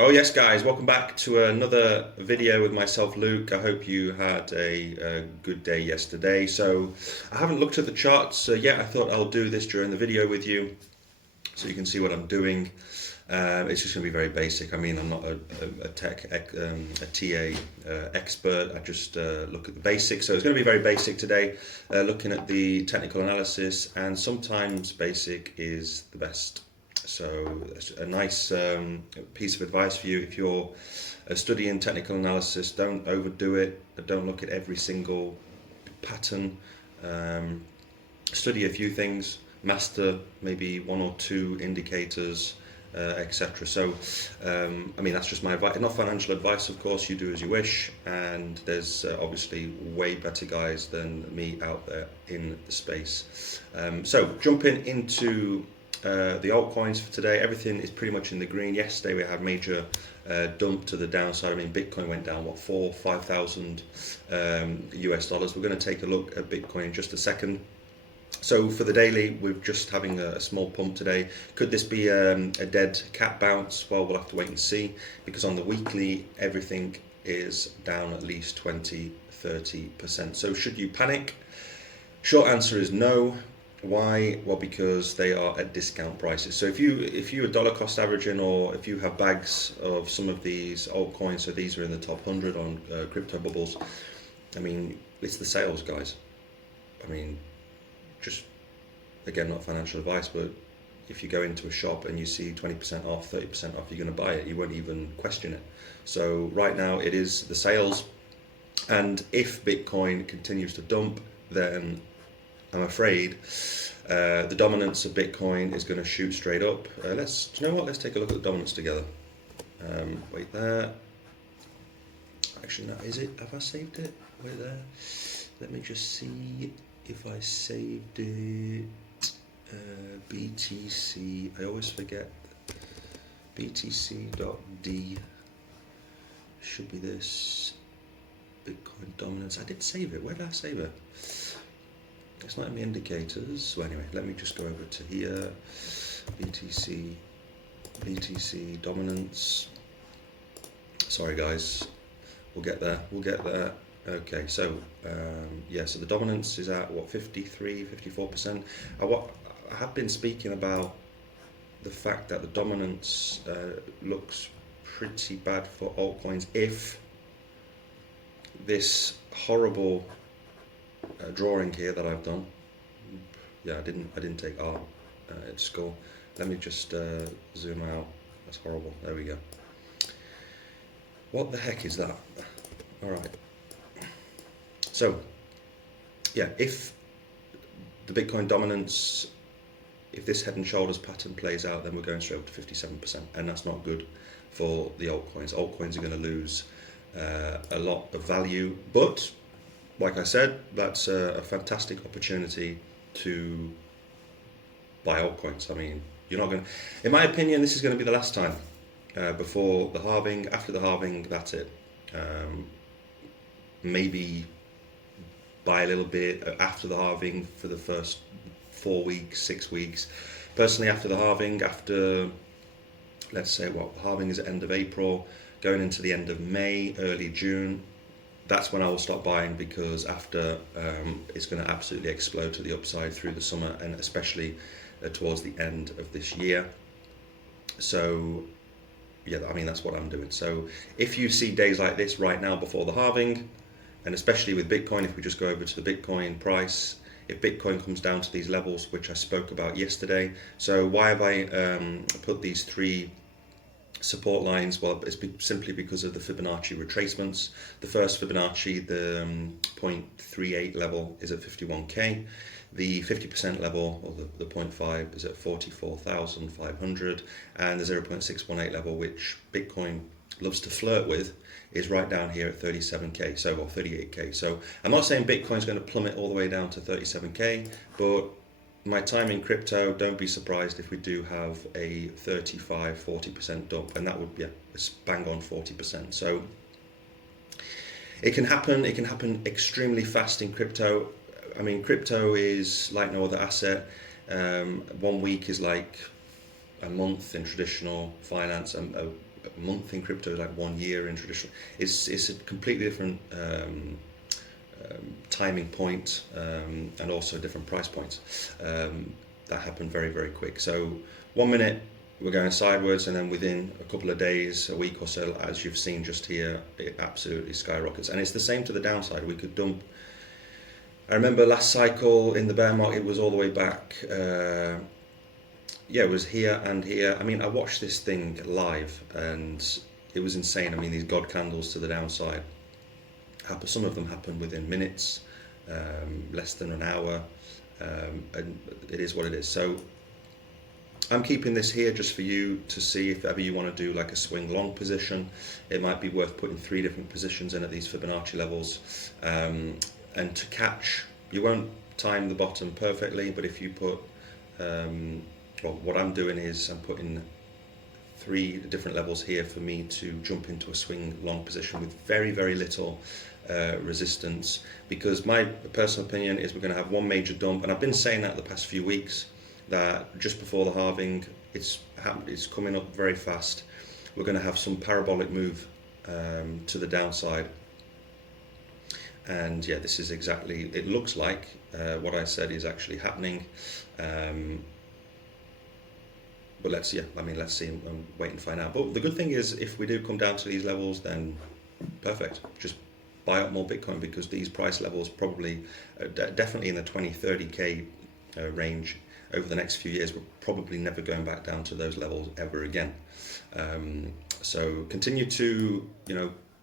Oh yes guys, welcome back to another video with myself, Luke. I hope you had a good day yesterday. So I haven't looked at the charts yet. I thought I'll do this during the video with you so you can see what I'm doing. It's just going to be very basic. I mean, I'm not a TA expert. I just look at the basics. So it's going to be very basic today, looking at the technical analysis, and sometimes basic is the best. So a nice piece of advice for you: if you're studying technical analysis, don't overdo it. Don't look at every single pattern. Study a few things, master maybe one or two indicators, etc. So, I mean, that's just my advice. Not financial advice, of course. You do as you wish, and there's obviously way better guys than me out there in the space. So, jumping into the altcoins for today, everything is pretty much in the green. Yesterday we had major dump to the downside. I mean, Bitcoin went down what, 5,000 US dollars. We're going to take a look at Bitcoin in just a second. So for the daily, we're just having a small pump today. Could this be a dead cat bounce? Well, we'll have to wait and see, because on the weekly, everything is down at least 20-30%. So should you panic? Short answer is no. Why? Well, because they are at discount prices. So if you are dollar cost averaging, or if you have bags of some of these altcoins, so these are in the top 100 on crypto bubbles, I mean, it's the sales, guys. I mean, just again, not financial advice, but if you go into a shop and you see 20% off, 30% off, you're going to buy it. You won't even question it. So right now it is the sales, and if Bitcoin continues to dump, then I'm afraid the dominance of Bitcoin is going to shoot straight up. Do you know what? Let's take a look at the dominance together. Wait there. Actually, no, is it? Have I saved it? Wait there. Let me just see if I saved it. BTC. I always forget. BTC.D should be this. Bitcoin dominance. I did save it. Where did I save it? It's not in the indicators. So anyway, let me just go over to here. BTC dominance. Sorry guys, we'll get there. Okay, so yeah, so the dominance is at what, 53-54%. I have been speaking about the fact that the dominance looks pretty bad for altcoins if this horrible drawing here that I've done. Yeah, I didn't take art at school. Let me just zoom out. That's horrible. There we go. What the heck is that? All right. So, yeah, if the Bitcoin dominance, if this head and shoulders pattern plays out, then we're going straight up to 57%, and that's not good for the altcoins. Altcoins are going to lose a lot of value, but like I said, that's a fantastic opportunity to buy altcoins. I mean, you're not going to, in my opinion, this is going to be the last time before the halving. After the halving, that's it. Maybe buy a little bit after the halving for the first 4 weeks, 6 weeks. Personally, after the halving, after, let's say, what, the halving is at end of April, going into the end of May, early June, that's when I will stop buying, because after it's going to absolutely explode to the upside through the summer, and especially towards the end of this year. So yeah, I mean, that's what I'm doing. So if you see days like this right now before the halving, and especially with Bitcoin, if we just go over to the Bitcoin price, if Bitcoin comes down to these levels, which I spoke about yesterday. So why have I put these three support lines? Well, it's simply because of the Fibonacci retracements. The first Fibonacci, the 0.38 level, is at 51k. The 50% level, or the 0.5, is at 44,500, and the 0.618 level, which Bitcoin loves to flirt with, is right down here at 37k, so, or 38k. So I'm not saying Bitcoin's going to plummet all the way down to 37k, but my time in crypto, don't be surprised if we do have a 35-40% dump, and that would be bang on 40%. So it can happen extremely fast in crypto. I mean, crypto is like no other asset. 1 week is like a month in traditional finance, and a month in crypto is like 1 year in traditional. It's a completely different timing point, and also different price points that happen very, very quick. So 1 minute we're going sideways, and then within a couple of days, a week or so, as you've seen just here, it absolutely skyrockets. And it's the same to the downside. We could dump. I remember last cycle in the bear market, it was all the way back. Yeah, it was here and here. I mean, I watched this thing live, and it was insane. I mean, these god candles to the downside. Some of them happen within minutes, less than an hour, and it is what it is. So I'm keeping this here just for you to see if ever you want to do like a swing long position. It might be worth putting 3 different positions in at these Fibonacci levels, and to catch. You won't time the bottom perfectly, but if you put, well, what I'm doing is I'm putting 3 different levels here for me to jump into a swing long position with very, very little resistance, because my personal opinion is we're going to have one major dump, and I've been saying that the past few weeks, that just before the halving, it's coming up very fast. We're going to have some parabolic move to the downside, and yeah, this is exactly, it looks like what I said is actually happening. But let's see. I'm wait and find out. But the good thing is, if we do come down to these levels, then perfect. Just buy up more Bitcoin, because these price levels probably definitely in the 20-30k range over the next few years. We're probably never going back down to those levels ever again. So continue to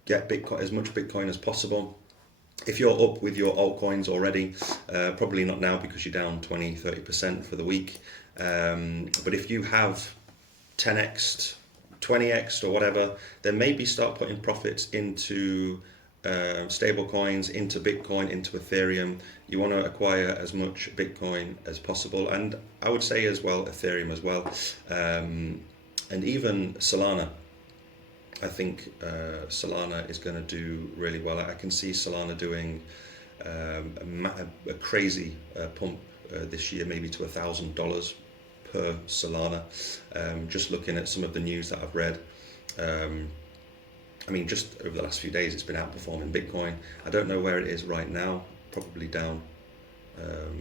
get Bitcoin, as much Bitcoin as possible. If you're up with your altcoins already, probably not now because you're down 20-30% for the week. But if you have 10x, 20x or whatever, then maybe start putting profits into stable coins, into Bitcoin, into Ethereum. You want to acquire as much Bitcoin as possible, and I would say as well Ethereum as well, and even Solana. I think Solana is going to do really well. I can see Solana doing a crazy pump this year, maybe to $1,000 per Solana. Just looking at some of the news that I've read, I mean, just over the last few days, it's been outperforming Bitcoin. I don't know where it is right now. Probably down.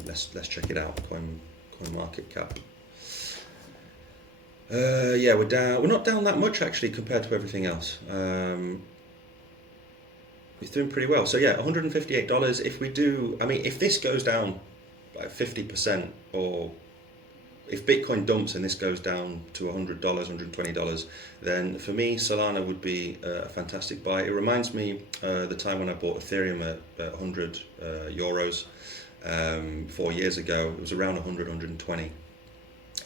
Let's check it out. Coin market cap. Yeah, we're down. We're not down that much actually compared to everything else. It's doing pretty well. So yeah, $158. If we do, I mean, if this goes down by 50%, or if Bitcoin dumps and this goes down to $100, $120, then for me, Solana would be a fantastic buy. It reminds me the time when I bought Ethereum at 100 euros 4 years ago. It was around 100, 120.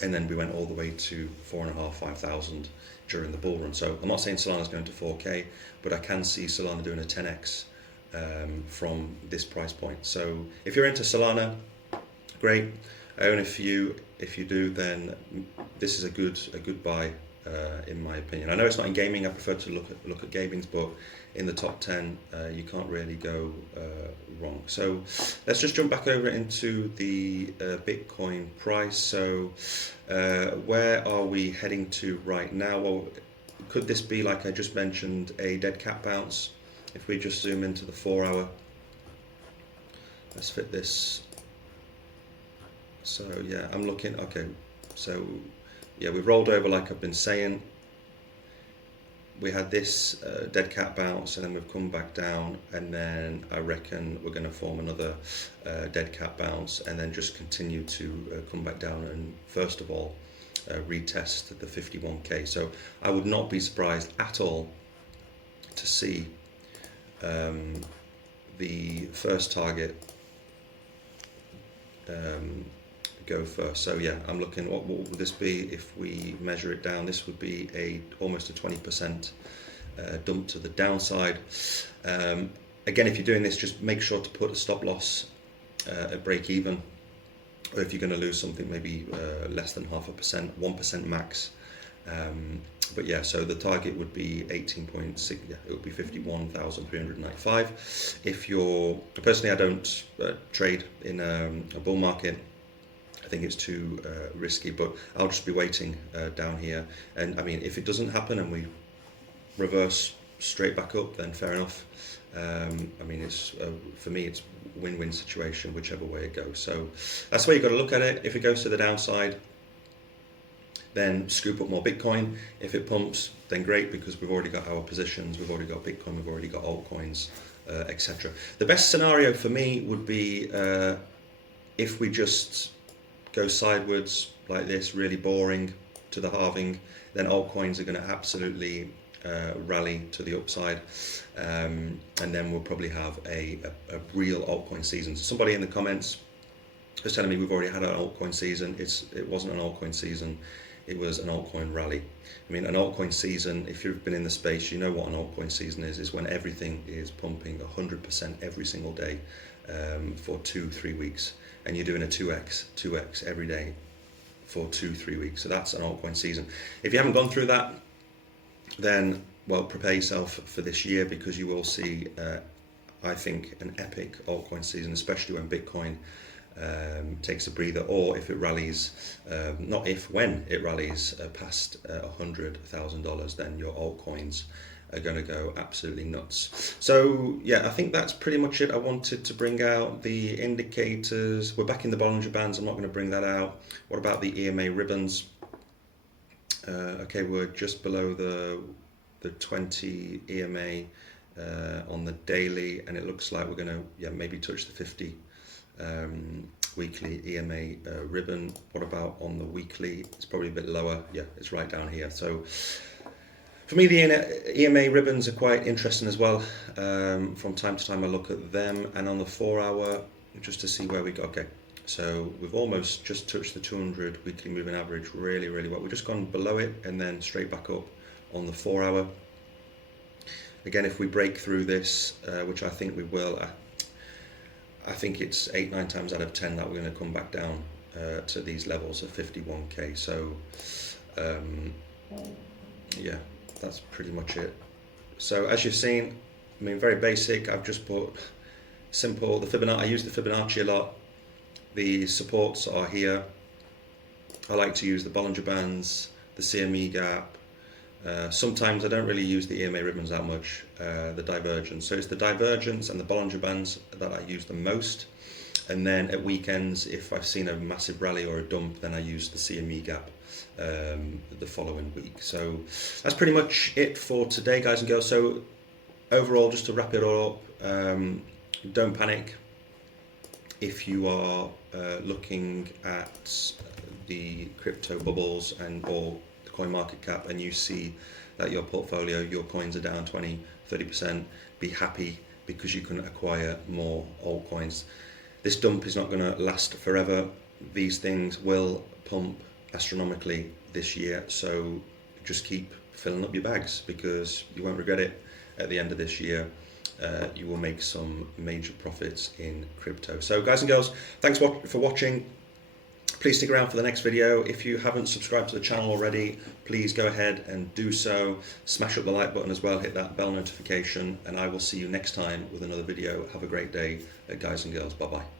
And then we went all the way to 4,500, 5,000 during the bull run. So I'm not saying Solana's going to 4K, but I can see Solana doing a 10x from this price point. So if you're into Solana, great. I own a few. If you do, then this is a good buy in my opinion. I know it's not in gaming. I prefer to look at gamings, but in the top 10, you can't really go wrong. So let's just jump back over into the Bitcoin price. So where are we heading to right now? Well, could this be, like I just mentioned, a dead cat bounce? If we just zoom into the 4-hour, let's fit this. So yeah, I'm looking, okay, so yeah, we've rolled over like I've been saying. We had this dead cat bounce, and then we've come back down, and then I reckon we're going to form another dead cat bounce, and then just continue to come back down, and first of all retest the 51k. So I would not be surprised at all to see the first target go first. So yeah, I'm looking, what would this be if we measure it down? This would be almost a 20% dump to the downside. Again, if you're doing this, just make sure to put a stop loss at break even, or if you're going to lose something, maybe less than 0.5%, 1% max. But yeah, so the target would be 18.6. Yeah, it would be 51,395. If you're, personally, I don't trade in a bull market. I think it's too risky, but I'll just be waiting down here. And I mean, if it doesn't happen and we reverse straight back up, then fair enough. I mean, it's for me, it's win-win situation whichever way it goes. So that's the way you've got to look at it. If it goes to the downside, then scoop up more Bitcoin. If it pumps, then great, because we've already got our positions, we've already got Bitcoin, we've already got altcoins, etc. The best scenario for me would be if we just go sideways like this, really boring to the halving, then altcoins are going to absolutely rally to the upside, and then we'll probably have a real altcoin season. So somebody in the comments was telling me we've already had an altcoin season. It wasn't an altcoin season, it was an altcoin rally. I mean, an altcoin season, if you've been in the space, you know what an altcoin season is when everything is pumping 100% every single day for 2-3 weeks, and you're doing a 2x every day for 2-3 weeks. So that's an altcoin season. If you haven't gone through that, then, well, prepare yourself for this year, because you will see, I think, an epic altcoin season, especially when Bitcoin takes a breather, or if it rallies, not if, when it rallies past $100,000, then your altcoins are going to go absolutely nuts. So yeah, I think that's pretty much it. I wanted to bring out the indicators. We're back in the Bollinger Bands. I'm not going to bring that out. What about the EMA ribbons? Okay, we're just below the 20 EMA on the daily, and it looks like we're going to maybe touch the 50 weekly EMA ribbon. What about on the weekly? It's probably a bit lower. Yeah, it's right down here. So for me, the EMA ribbons are quite interesting as well. From time to time I look at them, and on the 4 hour, just to see where we go. Okay, so we've almost just touched the 200 weekly moving average really well. We've just gone below it and then straight back up on the 4 hour. Again, if we break through this, which I think we will, I think it's 8-9 times out of 10 that we're going to come back down to these levels of 51k. So yeah, that's pretty much it. So as you've seen, I mean, very basic. I've just put simple, the Fibonacci. I use the Fibonacci a lot. The supports are here. I like to use the Bollinger Bands, the CME gap. Sometimes I don't really use the EMA ribbons that much, the divergence. So it's the divergence and the Bollinger Bands that I use the most. And then at weekends, if I've seen a massive rally or a dump, then I use the CME gap the following week. So that's pretty much it for today, guys and girls. So overall, just to wrap it all up, don't panic. If you are looking at the crypto bubbles or the coin market cap, and you see that your portfolio, your coins are down 20-30%, be happy, because you can acquire more altcoins. This dump is not going to last forever. These things will pump astronomically this year, so just keep filling up your bags, because you won't regret it at the end of this year. You will make some major profits in crypto. So guys and girls, thanks for watching. Please stick around for the next video. If you haven't subscribed to the channel already, please go ahead and do so. Smash up the like button as well, hit that bell notification, and I will see you next time with another video. Have a great day, guys and girls. Bye bye.